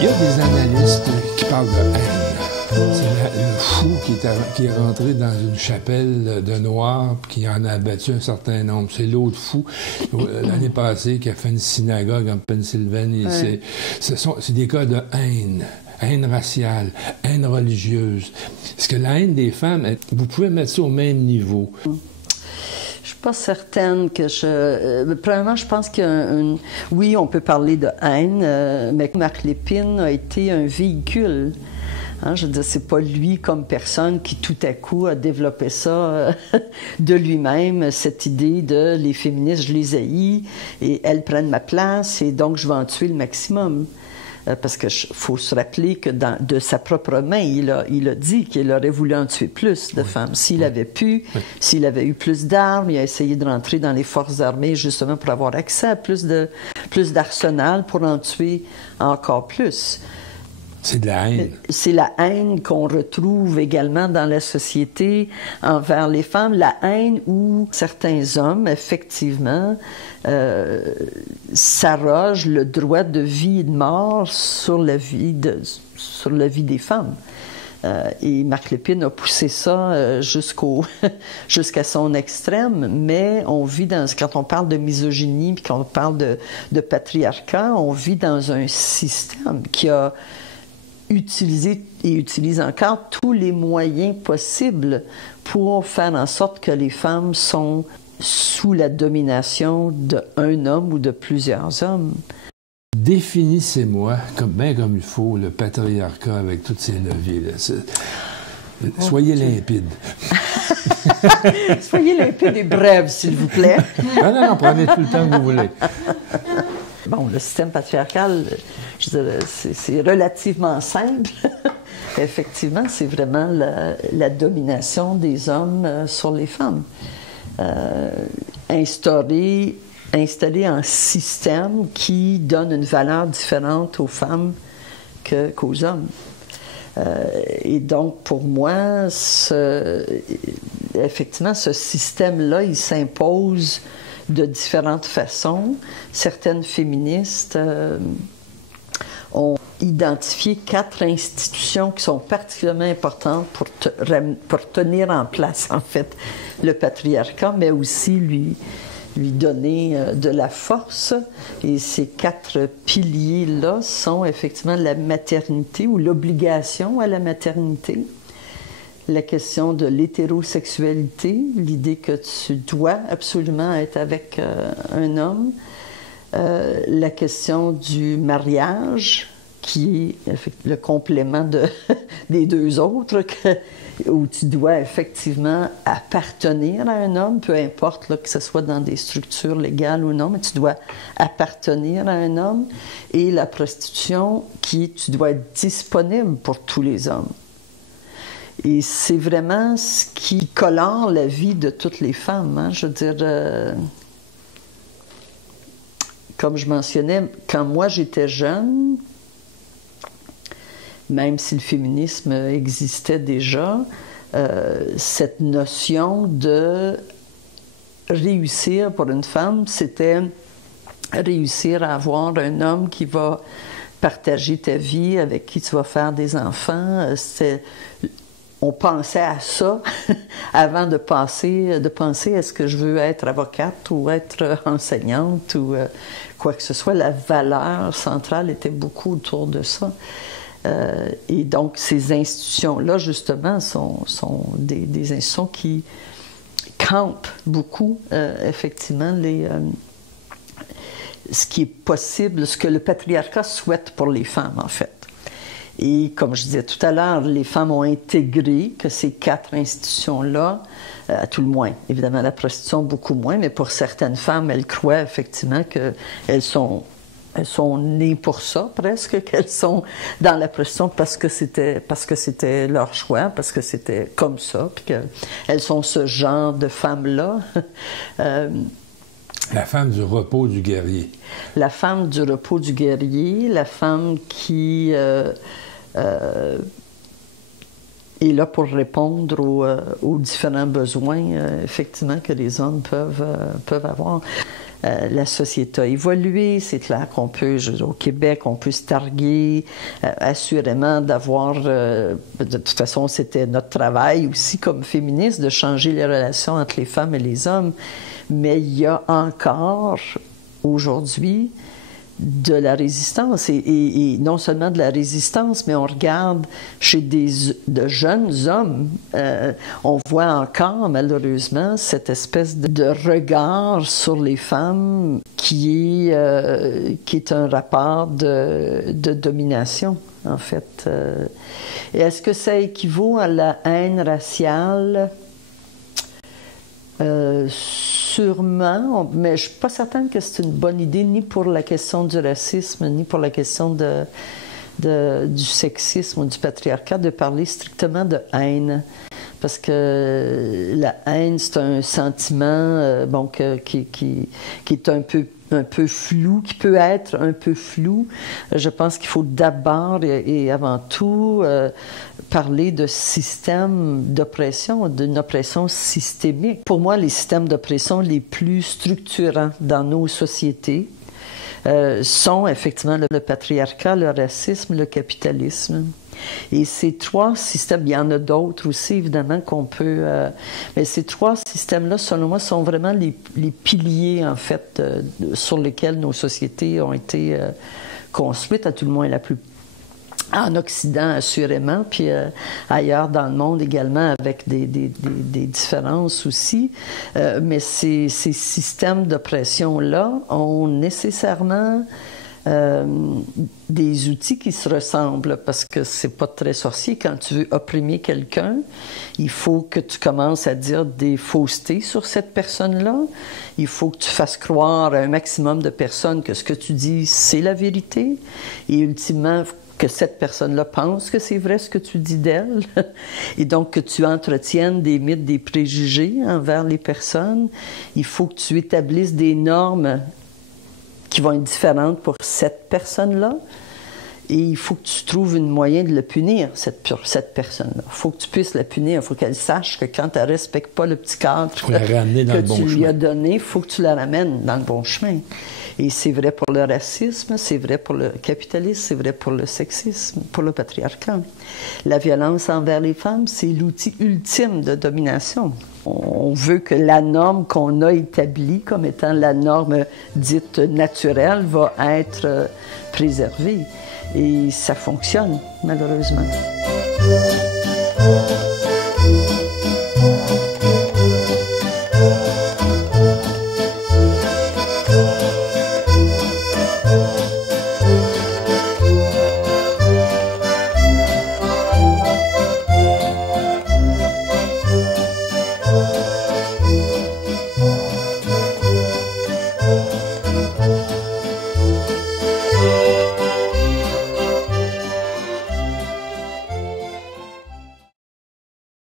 Il y a des analystes qui parlent de haine. C'est le fou qui est rentré dans une chapelle de Noirs puis qui en a abattu un certain nombre. C'est l'autre fou, l'année passée, qui a fait une synagogue en Pennsylvanie. Ouais. C'est des cas de haine raciale, haine religieuse. Parce que la haine des femmes, vous pouvez mettre ça au même niveau. Je suis pas certaine que premièrement, je pense oui, on peut parler de haine, mais Marc Lépine a été un véhicule. Hein, je veux dire, c'est pas lui comme personne qui tout à coup a développé ça de lui-même, cette idée de les féministes, je les haïs et elles prennent ma place et donc je vais en tuer le maximum. Parce qu'il faut se rappeler que de sa propre main, il a dit qu'il aurait voulu en tuer plus de femmes. S'il avait pu, s'il avait eu plus d'armes, il a essayé de rentrer dans les forces armées justement pour avoir accès à plus d'arsenal pour en tuer encore plus. C'est de la haine. C'est la haine qu'on retrouve également dans la société envers les femmes. La haine où certains hommes, effectivement, s'arrogent le droit de vie et de mort sur la vie des femmes. Et Marc Lépine a poussé ça jusqu'à son extrême, mais on vit quand on parle de misogynie, puis quand on parle de patriarcat, on vit dans un système qui a utilisé et utilise encore tous les moyens possibles pour faire en sorte que les femmes sont sous la domination d'un homme ou de plusieurs hommes. Définissez-moi, comme il faut, le patriarcat avec toutes ces leviers. Soyez limpide. Soyez limpide et brève, s'il vous plaît. Non, prenez tout le temps que vous voulez. Bon, le système patriarcal, je dirais, c'est relativement simple. Effectivement, c'est vraiment la domination des hommes sur les femmes. Installer un système qui donne une valeur différente aux femmes qu'aux hommes. Et donc, pour moi, effectivement, ce système-là, il s'impose de différentes façons. Certaines féministes ont identifié 4 institutions qui sont particulièrement importantes pour tenir en place, en fait, le patriarcat, mais aussi lui donner de la force. Et ces 4 piliers-là sont effectivement la maternité ou l'obligation à la maternité, la question de l'hétérosexualité, l'idée que tu dois absolument être avec un homme, la question du mariage, qui est le complément des 2 autres, où tu dois effectivement appartenir à un homme, peu importe que ce soit dans des structures légales ou non, mais tu dois appartenir à un homme, et la prostitution, tu dois être disponible pour tous les hommes. Et c'est vraiment ce qui colore la vie de toutes les femmes. Hein. Je veux dire, comme je mentionnais, quand moi j'étais jeune, même si le féminisme existait déjà, cette notion de réussir pour une femme, c'était réussir à avoir un homme qui va partager ta vie, avec qui tu vas faire des enfants. On pensait à ça avant de penser est-ce que je veux être avocate ou être enseignante ou quoi que ce soit. La valeur centrale était beaucoup autour de ça. Et donc, ces institutions-là, justement, sont des institutions qui campent beaucoup, effectivement, ce qui est possible, ce que le patriarcat souhaite pour les femmes, en fait. Et comme je disais tout à l'heure, les femmes ont intégré que ces 4 institutions-là, à tout le moins, évidemment la prostitution beaucoup moins, mais pour certaines femmes, elles croient effectivement qu'elles sont nées pour ça, presque, qu'elles sont dans la prostitution parce que c'était leur choix, parce que c'était comme ça, puis qu'elles sont ce genre de femmes-là. La femme du repos du guerrier. La femme du repos du guerrier, la femme qui est là pour répondre aux différents besoins, effectivement, que les hommes peuvent avoir. la société a évolué. C'est clair qu'on peut, au Québec, on peut se targuer assurément d'avoir... de toute façon, c'était notre travail aussi comme féministes de changer les relations entre les femmes et les hommes. Mais il y a encore, aujourd'hui, de la résistance. Et non seulement de la résistance, mais on regarde chez de jeunes hommes, on voit encore, malheureusement, cette espèce de regard sur les femmes qui est un rapport de domination, en fait. Et est-ce que ça équivaut à la haine raciale? Sûrement, mais je ne suis pas certaine que c'est une bonne idée, ni pour la question du racisme, ni pour la question du sexisme ou du patriarcat, de parler strictement de haine. Parce que la haine, c'est un sentiment qui est un peu flou, qui peut être un peu flou. Je pense qu'il faut d'abord et avant tout parler de système d'oppression, d'une oppression systémique. Pour moi, les systèmes d'oppression les plus structurants dans nos sociétés sont effectivement le patriarcat, le racisme, le capitalisme. Et ces trois systèmes, il y en a d'autres aussi, évidemment, qu'on peut... mais ces trois systèmes-là, selon moi, sont vraiment les piliers, en fait, sur lesquels nos sociétés ont été construites, à tout le moins en Occident, assurément, puis ailleurs dans le monde également, avec des différences aussi. Mais ces systèmes d'oppression-là ont nécessairement... des outils qui se ressemblent, parce que c'est pas très sorcier. Quand tu veux opprimer quelqu'un, il faut que tu commences à dire des faussetés sur cette personne-là. Il faut que tu fasses croire à un maximum de personnes que ce que tu dis, c'est la vérité. Et ultimement, que cette personne-là pense que c'est vrai ce que tu dis d'elle. Et donc que tu entretiennes des mythes, des préjugés envers les personnes. Il faut que tu établisses des normes qui vont être différentes pour cette personne-là. Et il faut que tu trouves un moyen de le punir, cette personne-là. Il faut que tu puisses la punir. Il faut qu'elle sache que quand elle ne respecte pas le petit cadre que tu lui as donné, il faut que tu la ramènes dans le bon chemin. Et c'est vrai pour le racisme, c'est vrai pour le capitalisme, c'est vrai pour le sexisme, pour le patriarcat. La violence envers les femmes, c'est l'outil ultime de domination. On veut que la norme qu'on a établie comme étant la norme dite naturelle va être préservée. Et ça fonctionne, malheureusement.